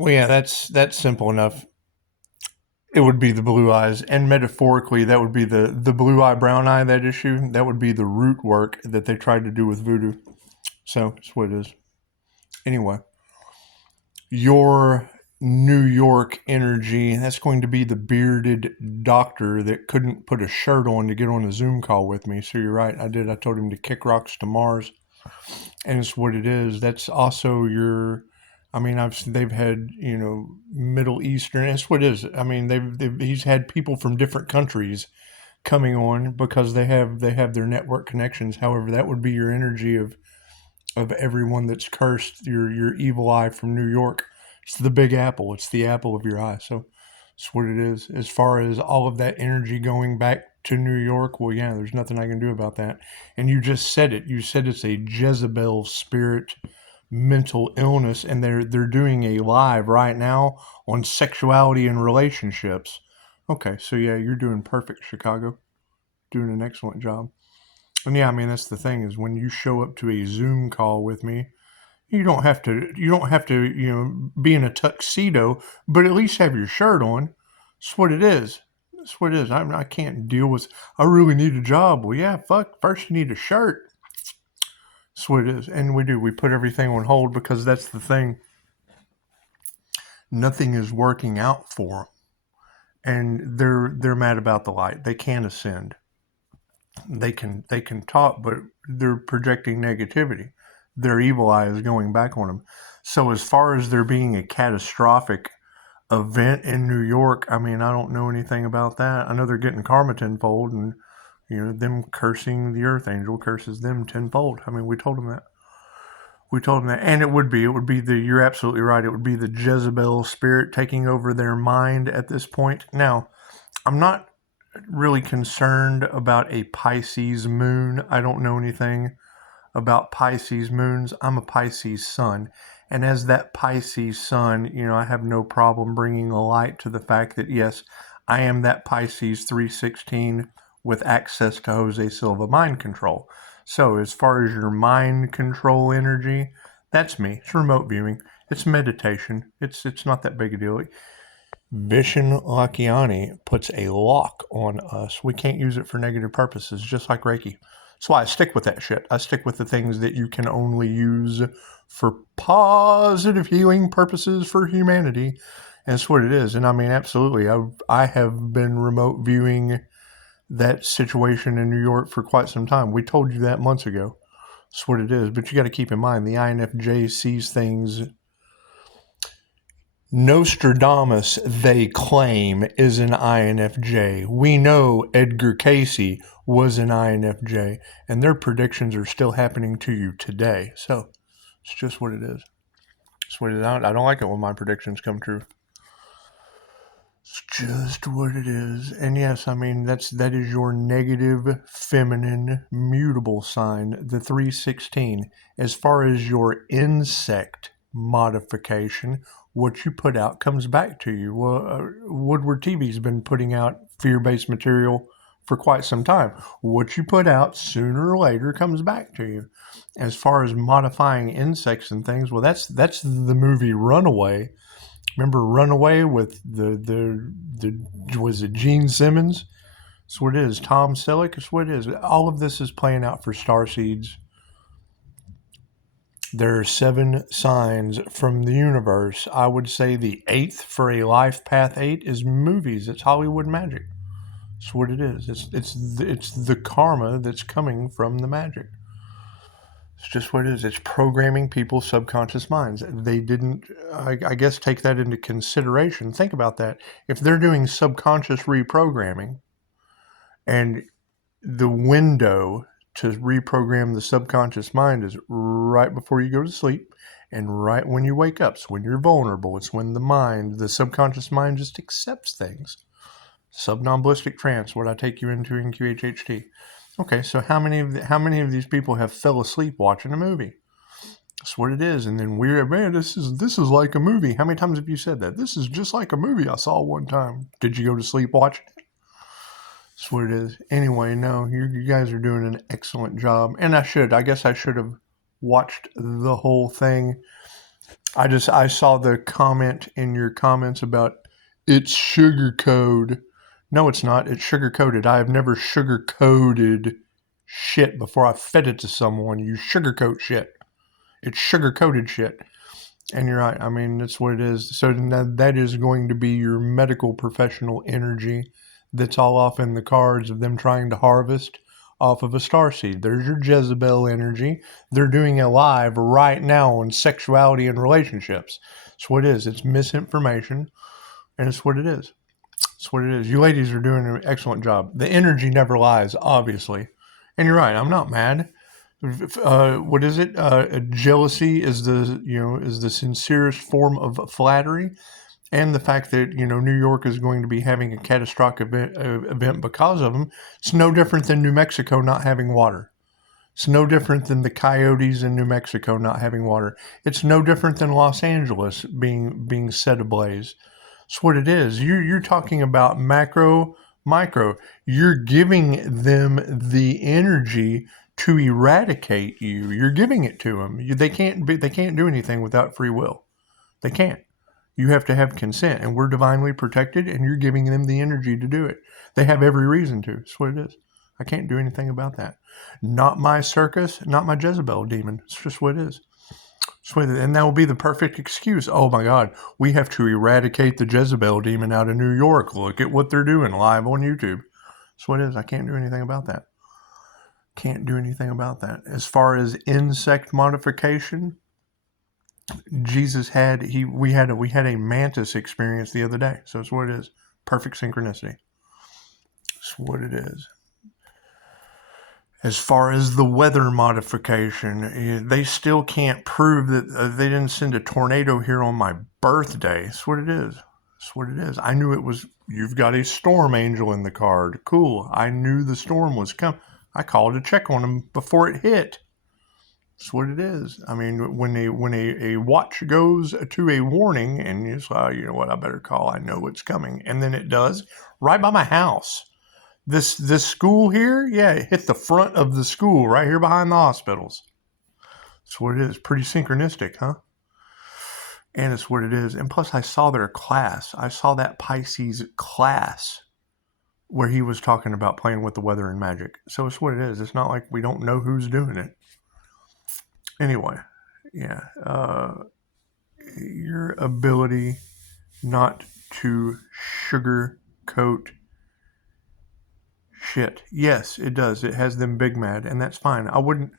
Well, yeah, that's simple enough. It would be the blue eyes, and metaphorically, that would be the blue eye, brown eye. That issue, that would be the root work that they tried to do with voodoo. So that's what it is. Anyway, your New York energy, that's going to be the bearded doctor that couldn't put a shirt on to get on a Zoom call with me. So you're right, I did. I told him to kick rocks to Mars, and it's what it is. That's also your. I mean, they've had Middle Eastern. That's what it is. I mean, he's had people from different countries coming on because they have their network connections. However, that would be your energy of everyone that's cursed. Your evil eye from New York. It's the Big Apple. It's the apple of your eye. So it's what it is. As far as all of that energy going back to New York, well, yeah, there's nothing I can do about that. And you just said it. You said it's a Jezebel spirit mental illness, and they're doing a live right now on sexuality and relationships. Okay, so yeah, you're doing perfect, Chicago. Doing an excellent job. And yeah, I mean that's the thing is when you show up to a Zoom call with me, you don't have to be in a tuxedo, but at least have your shirt on. That's what it is. That's what it is. I can't deal with. I really need a job. Well, yeah, fuck. First, you need a shirt. That's what it is, and we do. We put everything on hold because that's the thing. Nothing is working out for them, and they're mad about the light. They can't ascend. They can talk, but they're projecting negativity. Their evil eye is going back on them. So as far as there being a catastrophic event in New York, I mean, I don't know anything about that. I know they're getting karma tenfold, and them cursing the Earth Angel curses them tenfold. I mean, we told them that. We told them that, and it would be the. You're absolutely right. It would be the Jezebel spirit taking over their mind at this point. Now, I'm not really concerned about a Pisces moon. I don't know anything about Pisces moons. I'm a Pisces sun. And as that Pisces sun, I have no problem bringing a light to the fact that, yes, I am that Pisces 316 with access to Jose Silva mind control. So as far as your mind control energy, that's me. It's remote viewing. It's meditation. It's not that big a deal. Vishen Lakiani puts a lock on us. We can't use it for negative purposes, just like Reiki. That's why I stick with that shit. I stick with the things that you can only use for positive healing purposes for humanity. And that's what it is. And I mean, absolutely. I have been remote viewing that situation in New York for quite some time. We told you that months ago. That's what it is. But you got to keep in mind, the INFJ sees things. Nostradamus, they claim, is an INFJ. We know Edgar Cayce was an INFJ, and their predictions are still happening to you today. So it's just what it is. It's what it is. I don't like it when my predictions come true. It's just what it is. And yes, I mean that is your negative feminine mutable sign, the 316. As far as your insect modification, what you put out comes back to you. Well, Woodward TV's been putting out fear-based material for quite some time. What you put out sooner or later comes back to you. As far as modifying insects and things, well, that's the movie Runaway. Remember Runaway with the was it Gene Simmons? That's what it is. Tom Selleck. That's what it is. All of this is playing out for starseeds. There are 7 signs from the universe. I would say the 8th for a life path 8 is movies. It's Hollywood magic. That's what it is. It's the karma that's coming from the magic. It's just what it is. It's programming people's subconscious minds. They didn't, I guess, take that into consideration. Think about that. If they're doing subconscious reprogramming and the window to reprogram the subconscious mind is right before you go to sleep and right when you wake up. So when you're vulnerable, it's when the subconscious mind just accepts things. Subnomballistic trance, what I take you into in QHHT. Okay, so how many of these people have fell asleep watching a movie? That's what it is. And then man, this is like a movie. How many times have you said that? This is just like a movie I saw one time. Did you go to sleep watching it? That's what it is. Anyway, no, you guys are doing an excellent job. And I guess I should have watched the whole thing. I saw the comment in your comments about it's sugar code. No, it's not. It's sugar coated. I have never sugar coated shit before I fed it to someone. You sugarcoat shit. It's sugar coated shit. And you're right. I mean, that's what it is. So that is going to be your medical professional energy that's all off in the cards of them trying to harvest off of a starseed. There's your Jezebel energy. They're doing it live right now on sexuality and relationships. It's what it is. It's misinformation, and it's what it is. It's what it is. You ladies are doing an excellent job. The energy never lies, obviously. And you're right. I'm not mad. What is it? Jealousy is the sincerest form of flattery, and the fact that New York is going to be having a catastrophic event because of them. It's no different than New Mexico not having water. It's no different than the coyotes in New Mexico not having water. It's no different than Los Angeles being set ablaze. It's what it is. You're talking about macro, micro. You're giving them the energy to eradicate you. You're giving it to them. They can't do anything without free will. They can't. You have to have consent, and we're divinely protected, and you're giving them the energy to do it. They have every reason to. That's what it is. I can't do anything about that. Not my circus, not my Jezebel demon. It's just what it is. And that will be the perfect excuse. Oh my God, we have to eradicate the Jezebel demon out of New York. Look at what they're doing live on YouTube. That's what it is. I can't do anything about that. Can't do anything about that. As far as insect modification, Jesus we had a mantis experience the other day. So it's what it is. Perfect synchronicity. It's what it is. As far as the weather modification, they still can't prove that they didn't send a tornado here on my birthday. That's what it is. That's what it is. I knew it was, you've got a storm angel in the card. Cool. I knew the storm was coming. I called to check on them before it hit. That's what it is. I mean, when a watch goes to a warning and you say, you know what, I better call. I know it's coming. And then it does right by my house. This school here, yeah, it hit the front of the school right here behind the hospitals. That's what it is. Pretty synchronistic, huh? And it's what it is. And plus, I saw their class. I saw that Pisces class where he was talking about playing with the weather and magic. So it's what it is. It's not like we don't know who's doing it. Anyway, yeah. Your ability not to sugarcoat shit. Yes, it does. It has them big mad, and that's fine. I wouldn't.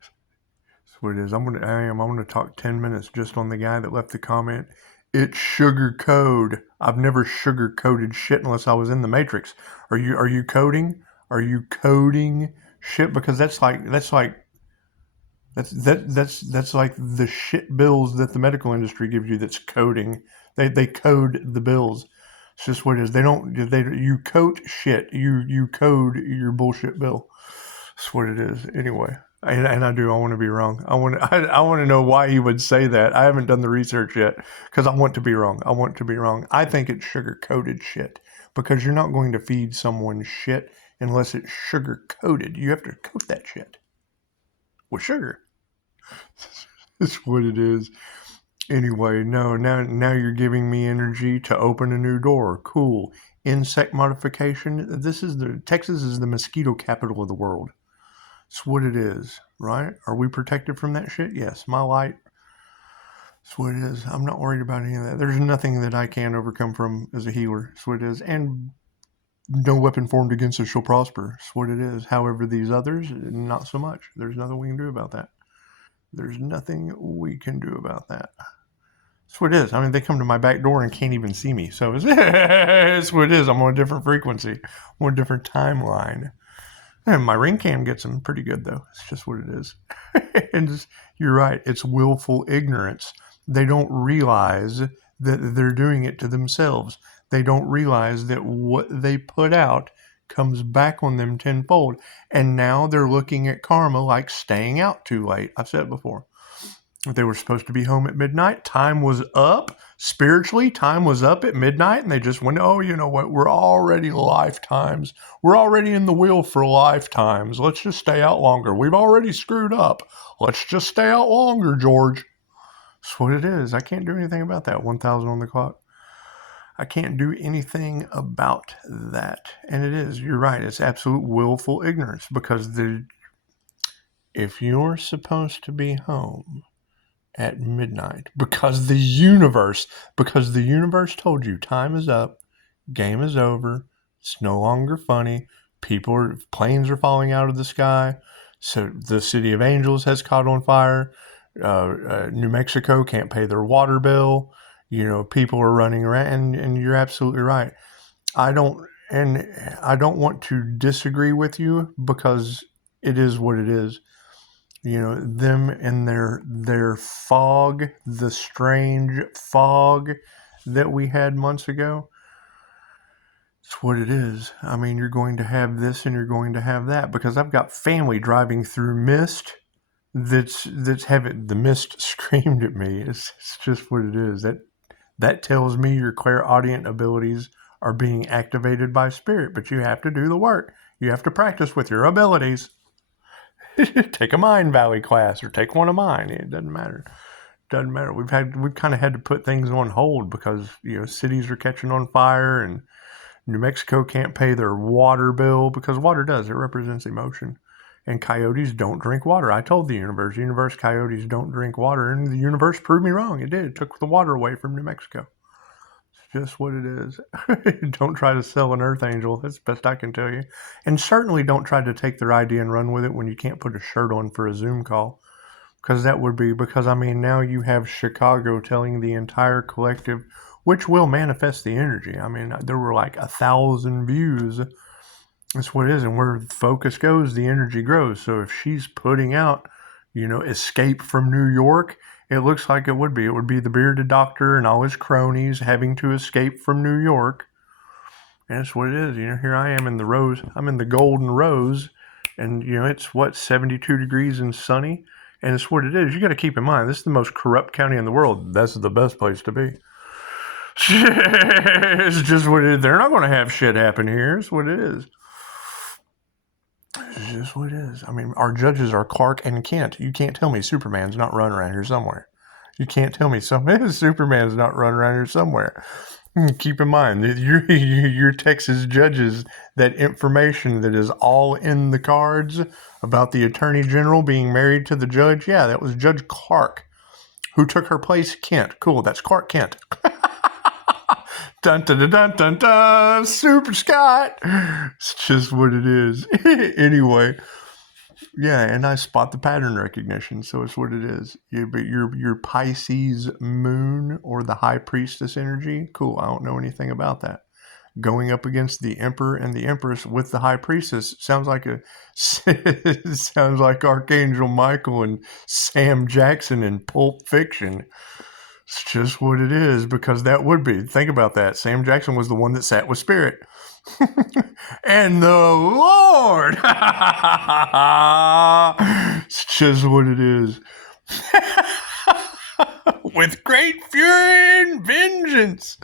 That's what it is. I'm gonna talk 10 minutes just on the guy that left the comment. It's sugar code. I've never sugar coated shit unless I was in the Matrix. Are you coding? Are you coding shit? Because that's like the shit bills that the medical industry gives you. That's coding. They code the bills. It's just what it is. You coat shit. You code your bullshit bill. That's what it is. Anyway, and I want to be wrong. I want to know why he would say that. I haven't done the research yet because I want to be wrong. I think it's sugar coated shit because you're not going to feed someone shit unless it's sugar coated. You have to coat that shit with sugar. That's what it is. Anyway, no, now you're giving me energy to open a new door. Cool. Insect modification. Texas is the mosquito capital of the world. It's what it is, right? Are we protected from that shit? Yes. My light. That's what it is. I'm not worried about any of that. There's nothing that I can overcome from as a healer. That's what it is. And no weapon formed against us shall prosper. That's what it is. However, these others, not so much. There's nothing we can do about that. There's nothing we can do about that. That's what it is. I mean, they come to my back door and can't even see me. So it's what it is. I'm on a different frequency. I'm on a different timeline. And my ring cam gets them pretty good, though. It's just what it is. And you're right. It's willful ignorance. They don't realize that they're doing it to themselves. They don't realize that what they put out comes back on them tenfold. And now they're looking at karma like staying out too late. I've said it before. They were supposed to be home at midnight. Time was up. Spiritually, time was up at midnight, and they just went, oh, you know what? We're already lifetimes. We're already in the wheel for lifetimes. Let's just stay out longer. We've already screwed up. Let's just stay out longer, George. That's what it is. I can't do anything about that. 1,000 on the clock. I can't do anything about that. And it is. You're right. It's absolute willful ignorance because if you're supposed to be home at midnight because the universe told you time is up, game is over, it's no longer funny, planes are falling out of the sky, so the city of angels has caught on fire, New Mexico can't pay their water bill, people are running around, and you're absolutely right. I don't want to disagree with you because it is what it is. Them in their fog, the strange fog that we had months ago. It's what it is. I mean, you're going to have this and you're going to have that because I've got family driving through mist that's having the mist screamed at me. It's just what it is. That tells me your clairaudient abilities are being activated by spirit, but you have to do the work. You have to practice with your abilities. Take a Mind Valley class or take one of mine. It doesn't matter. We've kind of had to put things on hold because cities are catching on fire and New Mexico can't pay their water bill because water it represents emotion, and coyotes don't drink water. I told the universe coyotes don't drink water, and the universe proved me wrong. It did. It took the water away from New Mexico. Just what it is. Don't try to sell an earth angel. That's the best I can tell you. And certainly don't try to take their idea and run with it when you can't put a shirt on for a Zoom call. Because now you have Chicago telling the entire collective, which will manifest the energy. I mean, there were like 1,000 views. That's what it is. And where focus goes, the energy grows. So if she's putting out, escape from New York, it looks like it would be. It would be the bearded doctor and all his cronies having to escape from New York. And that's what it is. Here I am in the rose. I'm in the golden rose. And, it's 72 degrees and sunny. And it's what it is. You got to keep in mind, this is the most corrupt county in the world. That's the best place to be. It's just what it is. They're not going to have shit happen here. It's what it is. It's just what it is. I mean, our judges are Clark and Kent. You can't tell me Superman's not running around here somewhere. You can't tell me Superman's not running around here somewhere. Keep in mind, your Texas judges, that information that is all in the cards about the Attorney General being married to the judge, yeah, that was Judge Clark. Who took her place? Kent. Cool, that's Clark Kent. Dun dun dun dun dun dun. Super Scott. It's just what it is. Anyway, yeah, and I spot the pattern recognition, so it's what it is. But your Pisces moon or the High Priestess energy, cool. I don't know anything about that. Going up against the Emperor and the Empress with the High Priestess sounds like Archangel Michael and Sam Jackson in Pulp Fiction. It's just what it is, because that would be. Think about that. Sam Jackson was the one that sat with Spirit. And the Lord. It's just what it is. With great fury and vengeance.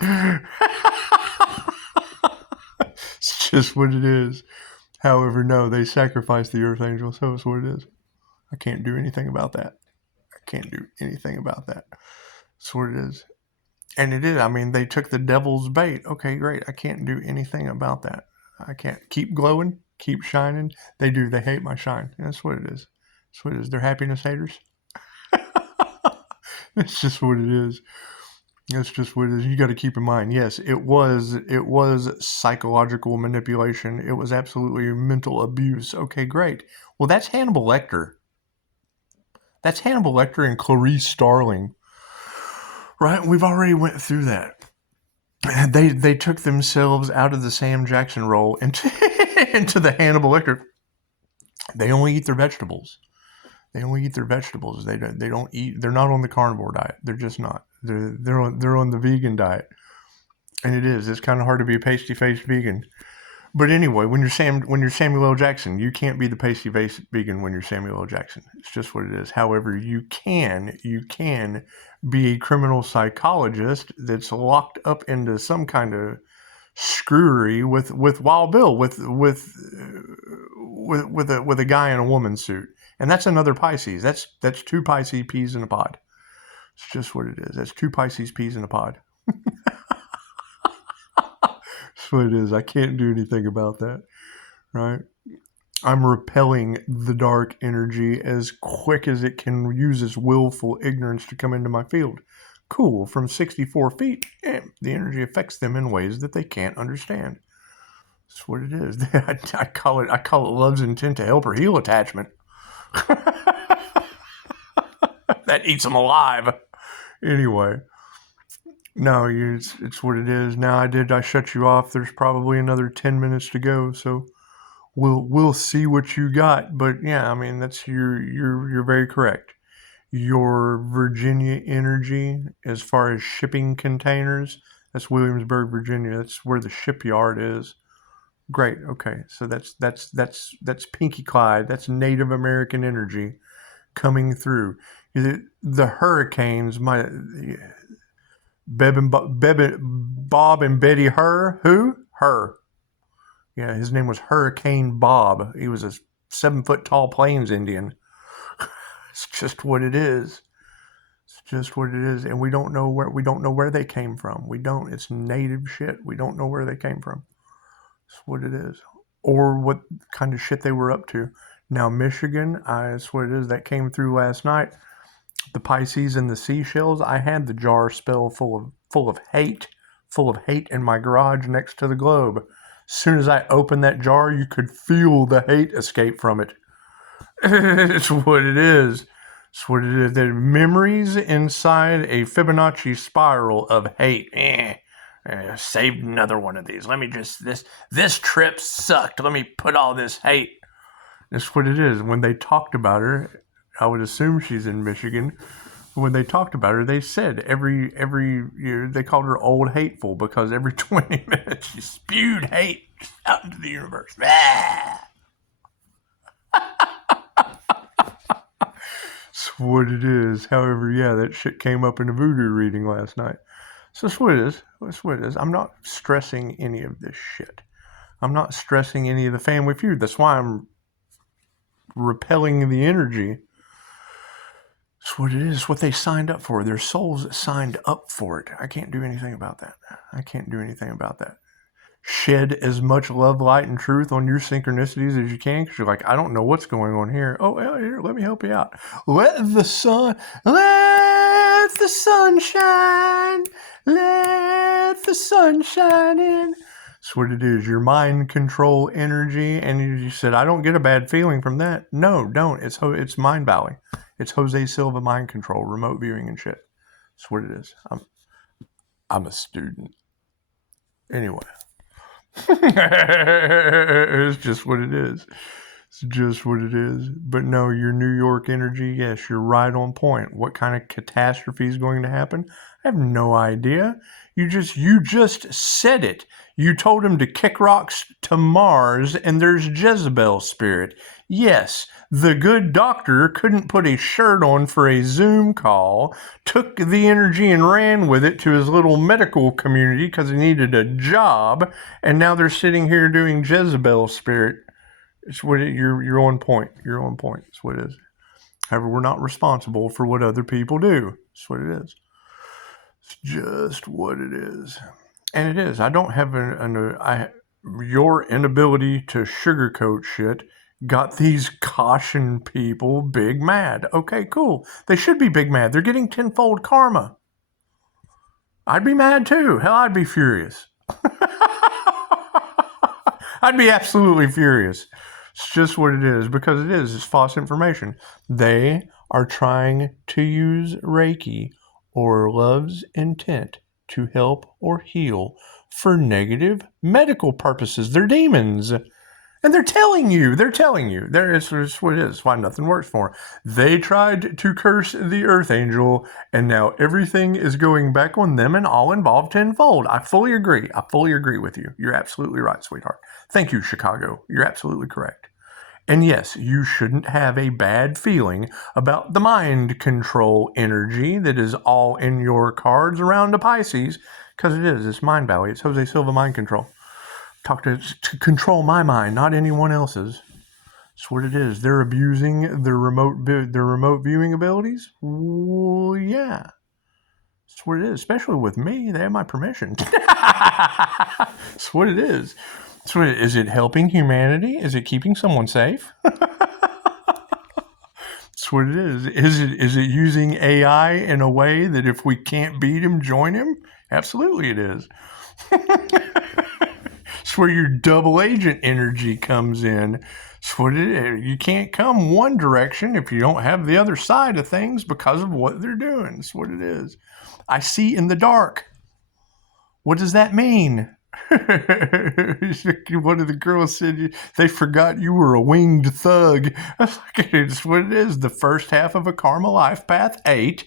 It's just what it is. However, no, they sacrificed the Earth Angel, so it's what it is. I can't do anything about that. That's what it is. And it is. I mean, they took the devil's bait. Okay, great. I can't do anything about that. I can't. Keep glowing, keep shining. They do. They hate my shine. That's what it is. That's what it is. They're happiness haters. That's just what it is. That's just what it is. You got to keep in mind. Yes, it was psychological manipulation. It was absolutely mental abuse. Okay, great. Well, that's Hannibal Lecter. That's Hannibal Lecter and Clarice Starling. Right? We've already went through that. They took themselves out of the Sam Jackson role into the Hannibal Lecter. They only eat their vegetables. They don't eat. They're not on the carnivore diet. They're just not. They're on the vegan diet. And it's kind of hard to be a pasty-faced vegan. But anyway, when you're Samuel L. Jackson, you can't be the pasty-faced vegan when you're Samuel L. Jackson. It's just what it is. However, you can be a criminal psychologist that's locked up into some kind of screwery with Wild Bill, with a guy in a woman's suit, and that's another Pisces. That's two Pisces peas in a pod. It's just what it is. That's 2 Pisces peas in a pod. That's what it is. I can't do anything about that, right? I'm repelling the dark energy as quick as it can use its willful ignorance to come into my field. Cool. From 64 feet, the energy affects them in ways that they can't understand. That's what it is. I call it love's intent to help or heal attachment. That eats them alive. Anyway. No, it's what it is. Now I shut you off. There's probably another 10 minutes to go, so we'll see what you got. But yeah, I mean that's you're very correct. Your Virginia energy, as far as shipping containers, that's Williamsburg, Virginia. That's where the shipyard is. Great. Okay, so that's Pinky Clyde. That's Native American energy coming through. The hurricanes, Bob and Betty Her. Yeah, his name was Hurricane Bob. He was a 7-foot tall Plains Indian. It's just what it is. It's just what it is, and we don't know where they came from. We don't. It's native shit. We don't know where they came from. It's what it is, or what kind of shit they were up to. Now Michigan, that's what it is. That came through last night. The Pisces and the seashells. I had the jar spell full of hate in my garage next to the globe. As soon as I opened that jar, you could feel the hate escape from it. It's what it is. It's what it is. The memories inside a Fibonacci spiral of hate. Saved another one of these. Let me just this trip sucked. Let me put all this hate. That's what it is. When they talked about her, I would assume she's in Michigan. When they talked about her, they said every year they called her Old Hateful because every 20 minutes she spewed hate out into the universe. That's what it is. However, yeah, that shit came up in a voodoo reading last night. So that's what it is. That's what it is. I'm not stressing any of this shit. I'm not stressing any of the family feud. That's why I'm repelling the energy. It's what it is. It's what they signed up for. Their souls signed up for it. I can't do anything about that. I can't do anything about that. Shed as much love, light, and truth on your synchronicities as you can, because you're like, I don't know what's going on here. Oh, here, let me help you out. Let the sun shine. Let the sun shine in. That's what it is. Your mind control energy, and you said, I don't get a bad feeling from that. No, don't. It's mind valley. It's Jose Silva mind control, remote viewing and shit. That's what it is. I'm a student. Anyway. It's just what it is. It's just what it is. But no, your New York energy, yes, you're right on point. What kind of catastrophe is going to happen? I have no idea. You just said it. You told him to kick rocks to Mars, and there's Jezebel spirit. Yes, the good doctor couldn't put a shirt on for a Zoom call, took the energy and ran with it to his little medical community because he needed a job, and now they're sitting here doing Jezebel spirit. It's what you're on point. You're on point. It's what it is. However, we're not responsible for what other people do. It's what it is. It's just what it is. And it is. I don't have your inability to sugarcoat shit got these caution people big mad. Okay, cool. They should be big mad. They're getting tenfold karma. I'd be mad too. Hell, I'd be furious. I'd be absolutely furious. It's just what it is, because it is. It's false information. They are trying to use Reiki or love's intent to help or heal for negative medical purposes. They're demons. And they're telling you. It's what it is. It's why nothing works for them. They tried to curse the Earth Angel, and now everything is going back on them and all involved tenfold. I fully agree. With you. You're absolutely right, sweetheart. Thank you, Chicago. You're absolutely correct. And yes, you shouldn't have a bad feeling about the mind control energy that is all in your cards around the Pisces, because it is. It's mind valley. It's Jose Silva mind control. Talk to control my mind, not anyone else's. That's what it is. They're abusing their remote viewing abilities. Well, yeah. That's what it is. Especially with me, they have my permission. That's what it is. That's what it is. Is it helping humanity? Is it keeping someone safe? That's what it is. Is it using AI in a way that if we can't beat him, join him? Absolutely it is. It's where your double agent energy comes in. It's what it is. You can't come one direction if you don't have the other side of things because of what they're doing. That's what it is. I see in the dark. What does that mean? One of the girls said they forgot you were a winged thug. It's what it is. The first half of a karma life path 8.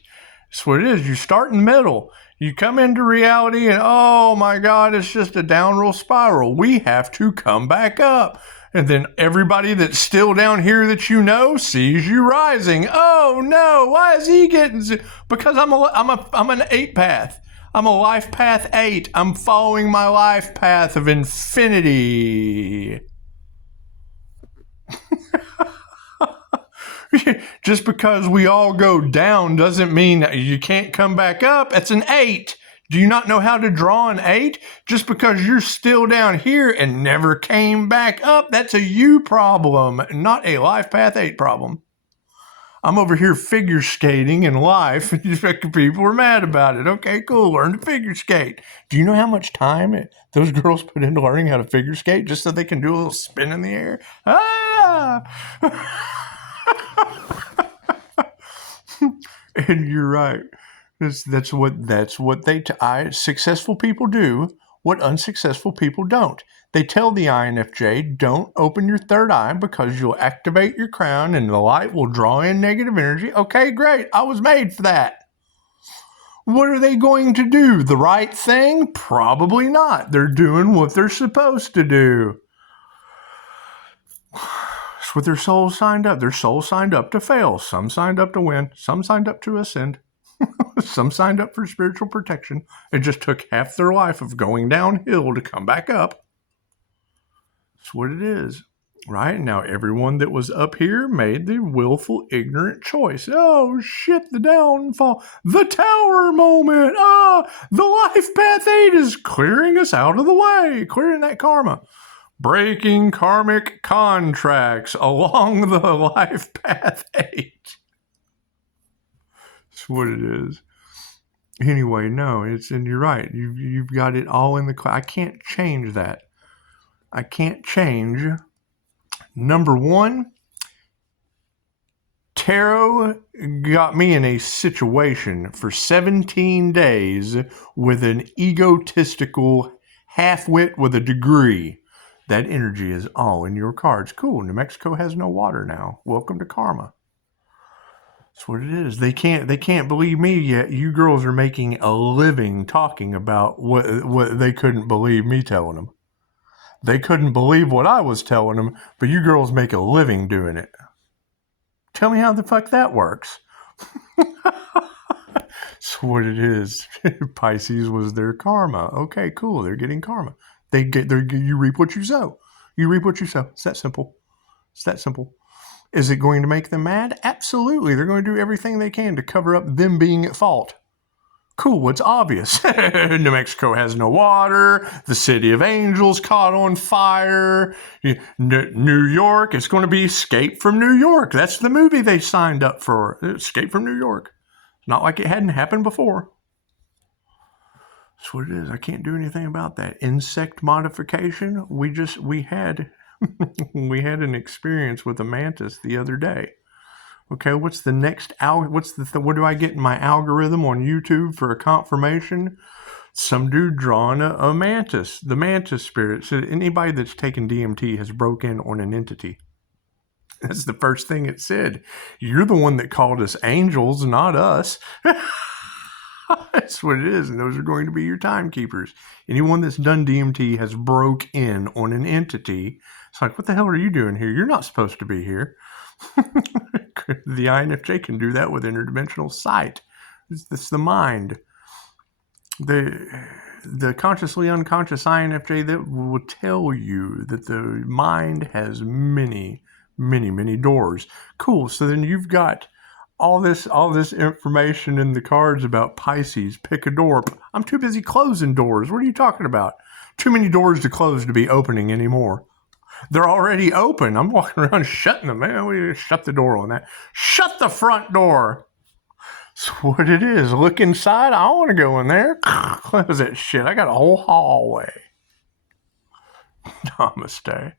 It's what it is. You start in the middle. You come into reality and, oh my God, it's just a downward spiral. We have to come back up. And then everybody that's still down here that you know sees you rising. Oh no, why is he getting? Because I'm an 8 path. I'm a life path 8. I'm following my life path of infinity. Just because we all go down doesn't mean you can't come back up. It's an 8. Do you not know how to draw an 8? Just because you're still down here and never came back up, that's a you problem, not a life path 8 problem. I'm over here figure skating in life. People are mad about it. Okay, cool. Learn to figure skate. Do you know how much time those girls put into learning how to figure skate just so they can do a little spin in the air? Ah! And you're right. That's what successful people do, what unsuccessful people don't. They tell the INFJ, don't open your third eye because you'll activate your crown and the light will draw in negative energy. Okay, great. I was made for that. What are they going to do? The right thing? Probably not. They're doing what they're supposed to do. That's what their soul signed up. Their soul signed up to fail. Some signed up to win. Some signed up to ascend. Some signed up for spiritual protection. It just took half their life of going downhill to come back up. That's what it is. Right? Now, everyone that was up here made the willful, ignorant choice. Oh, shit, the downfall. The tower moment. The life path 8 is clearing us out of the way. Clearing that karma. Breaking karmic contracts along the life path 8. That's what it is. Anyway, no, and you're right. You've got it all in the. I can't change that. I can't change. Number one, tarot got me in a situation for 17 days with an egotistical half-wit with a degree. That energy is all in your cards. Cool. New Mexico has no water now. Welcome to karma. That's what it is. They can't believe me yet. You girls are making a living talking about what they couldn't believe me telling them. They couldn't believe what I was telling them, but you girls make a living doing it. Tell me how the fuck that works. That's what it is. Pisces was their karma. Okay, cool. They're getting karma. You reap what you sow. You reap what you sow. It's that simple. It's that simple. Is it going to make them mad? Absolutely. They're going to do everything they can to cover up them being at fault. Cool, it's obvious. New Mexico has no water. The city of angels caught on fire. New York, it's going to be Escape from New York. That's the movie they signed up for. Escape from New York. Not like it hadn't happened before. That's what it is. I can't do anything about that. Insect modification, we had we had an experience with a mantis the other day. Okay, what's the next what do I get in my algorithm on YouTube for a confirmation? Some dude drawing a mantis, the mantis spirit. So anybody that's taken DMT has broken on an entity. That's the first thing it said. You're the one that called us angels, not us. That's what it is, and those are going to be your timekeepers. Anyone that's done DMT has broke in on an entity. It's like, what the hell are you doing here? You're not supposed to be here. The INFJ can do that with interdimensional sight. It's the mind. The consciously unconscious INFJ that will tell you that the mind has many, many, many doors. Cool. So then you've got all this information in the cards about Pisces. Pick a door. I'm too busy closing doors. What are you talking about? Too many doors to close to be opening anymore. They're already open. I'm walking around shutting them. Man, we shut the door on that. Shut the front door. That's what it is. Look inside. I want to go in there. Close that shit. I got a whole hallway. Namaste.